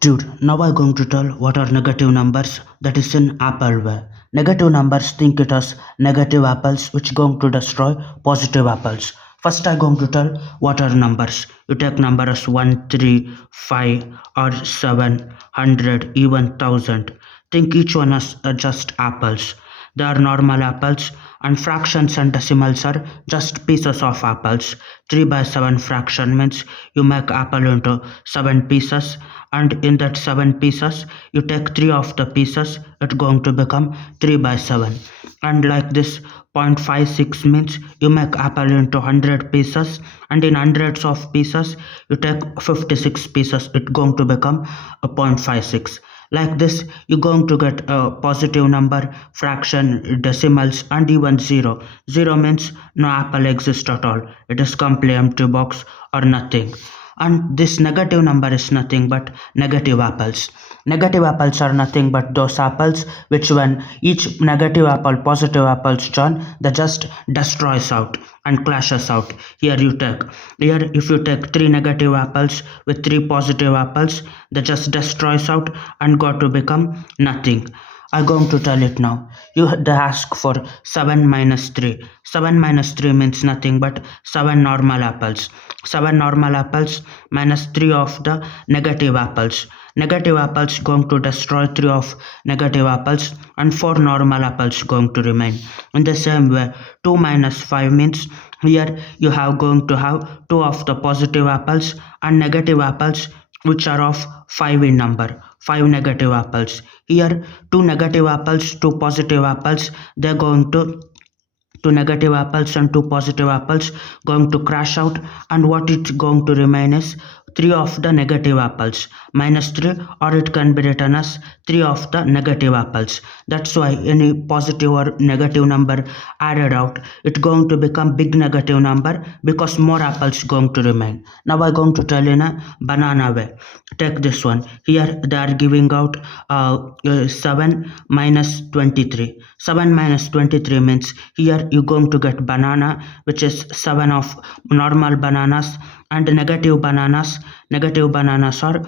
Dude, now I'm going to tell what are negative numbers that is in apple way. Negative numbers think it as negative apples which going to destroy positive apples. First I'm going to tell what are numbers. You take number as 1, 3, 5 or 7, 100, even 1000. Think each one as just apples. They are normal apples and fractions and decimals are just pieces of apples. 3 by 7 fraction means you make apple into 7 pieces and in that 7 pieces you take 3 of the pieces it's going to become 3 by 7 and like this 0.56 means you make apple into 100 pieces and in hundreds of pieces you take 56 pieces it's going to become a 0.56. Like this you're going to get a positive number, fraction, decimals and even zero. Zero means no apple exists at all, it is completely empty box or nothing. And this negative number is nothing but negative apples. Negative apples are nothing but those apples which when each negative apple positive apples join they just destroys out and clashes out. Here if you take three negative apples with three positive apples they just destroys out and got to become nothing. I'm going to tell it now. They ask for 7 minus 3. 7 minus 3 means nothing but 7 normal apples. 7 normal apples minus 3 of the negative apples. Negative apples going to destroy 3 of negative apples and 4 normal apples going to remain. In the same way, 2 minus 5 means here you have going to have 2 of the positive apples and negative apples which are of 5 in number. 5 negative apples. Here 2 negative apples, 2 positive apples, they're going to two negative apples and two positive apples going to crash out and what it's going to remain is 3 of the negative apples minus 3 or it can be written as 3 of the negative apples. That's why any positive or negative number added out it's going to become big negative number because more apples going to remain. Now I'm going to tell in a banana way. Take this one. Here they are giving out 7 minus 23. 7 minus 23 means here you're going to get banana which is 7 of normal bananas and negative bananas are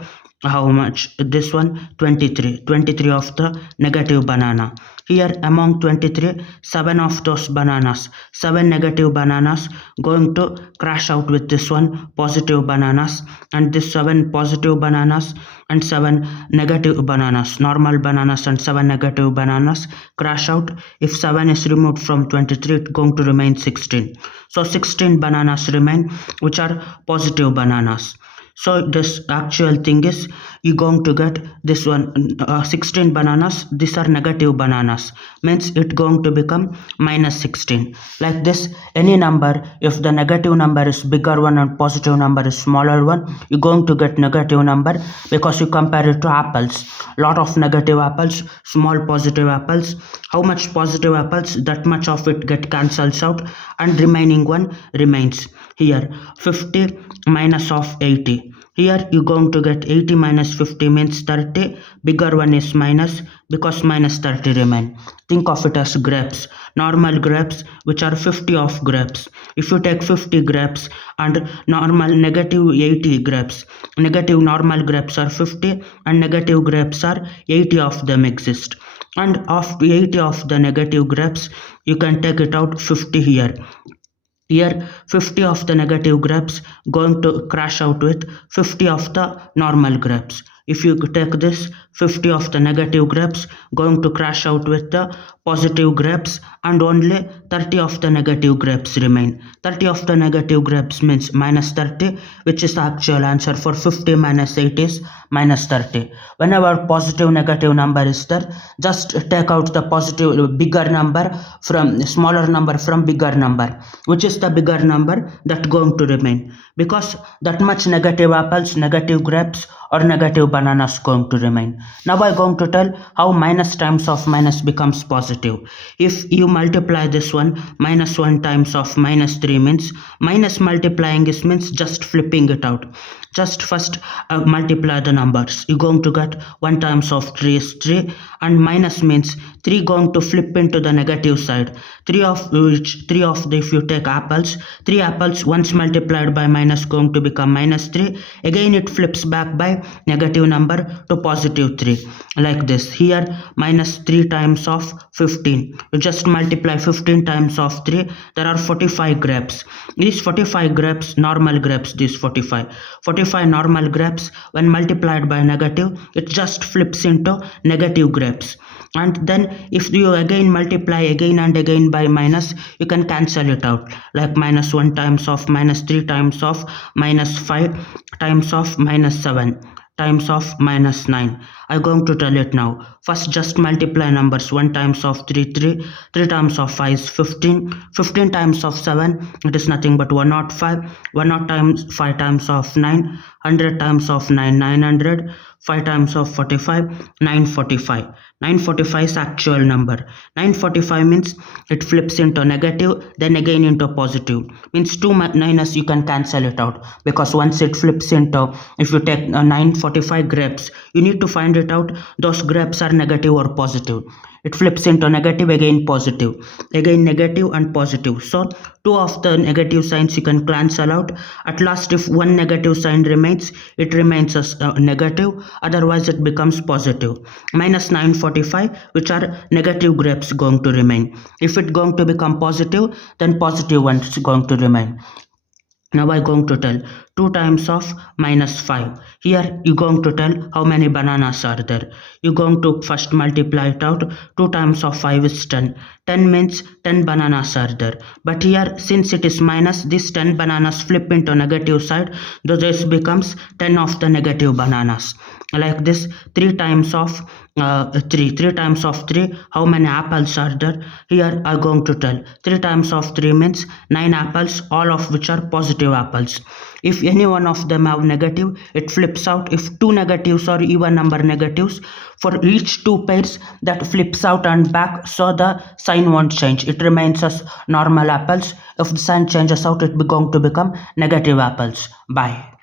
how much this one 23 of the negative banana. Here among 23 7 of those bananas, 7 negative bananas going to crash out with this one positive bananas and this 7 positive bananas and 7 negative bananas, normal bananas and 7 negative bananas crash out. If 7 is removed from 23 it's going to remain 16. So 16 bananas remain which are positive bananas. So this actual thing is you're going to get this one 16 bananas, these are negative bananas means it going to become minus 16. Like this any number if the negative number is bigger one and positive number is smaller one you're going to get negative number because you compare it to apples. Lot of negative apples, small positive apples. How much positive apples that much of it get cancels out and remaining one remains. Here 50 minus of 80. Here you're going to get 80 minus 50 means 30. Bigger one is minus because minus 30 remain. Think of it as grapes. Normal grapes which are 50 of grapes. If you take 50 grapes and normal negative 80 grapes. Negative normal grapes are 50 and negative grapes are 80 of them exist. And of 80 of the negative grapes you can take it out 50 here. Here 50 of the negative grapes going to crash out with 50 of the normal grapes. If you take this 50 of the negative grapes going to crash out with the positive grapes and only 30 of the negative grapes remain. 30 of the negative grapes means minus 30 which is the actual answer for 50 minus 8 is minus 30. Whenever positive negative number is there just take out the positive bigger number from smaller number from bigger number. Which is the bigger number that going to remain because that much negative apples, negative grapes or negative bananas going to remain. Now I'm going to tell how minus times of minus becomes positive. If you multiply this one minus 1 times of minus 3 means minus multiplying is means just flipping it out. Just first multiply the numbers. You're going to get 1 times of 3 is 3, and minus means 3 going to flip into the negative side. 3 of which, 3 of the, if you take apples, 3 apples once multiplied by minus going to become minus 3. Again it flips back by negative number to positive 3, like this. Here minus 3 times of 15. You just multiply 15 times of 3. There are 45 grapes. These 45 grapes, normal grapes, this 45 normal grapes, when multiplied by negative, it just flips into negative grapes. And then if you again multiply again and again by minus, you can cancel it out, like minus 1 times of minus 3 times of minus 5 times of minus 7 times of minus 9. I'm going to tell it now. First just multiply numbers. 1 times of 3 3, 3 times of 5 is 15, 15 times of 7 it is nothing but 105, 100 times 5 times of 9, 100 times of 9 900, 5 times of 45 945. 945 is actual number. 945 means it flips into negative then again into positive, means 2 minus you can cancel it out, because once it flips into, if you take 945 grapes, you need to find it out those grapes are negative or positive. It flips into negative, again positive, again negative and positive. So 2 of the negative signs you can cancel out. At last if one negative sign remains, it remains as negative, otherwise it becomes positive. Minus 945, which are negative grapes going to remain. If it going to become positive, then positive ones going to remain. Now I'm going to tell 2 times of minus 5. Here you're going to tell how many bananas are there. You're going to first multiply it out. 2 times of 5 is 10. 10 means 10 bananas are there. But here since it is minus, this 10 bananas flip into negative side. So this becomes 10 of the negative bananas. Like this, 3 times of 3 times of 3, how many apples are there? Here I'm going to tell 3 times of 3 means 9 apples, all of which are positive apples. If any one of them have negative, it flips out. If 2 negatives or even number negatives, for each 2 pairs that flips out and back, so the sign won't change, it remains as normal apples. If the sign changes out, it going to become negative apples. Bye.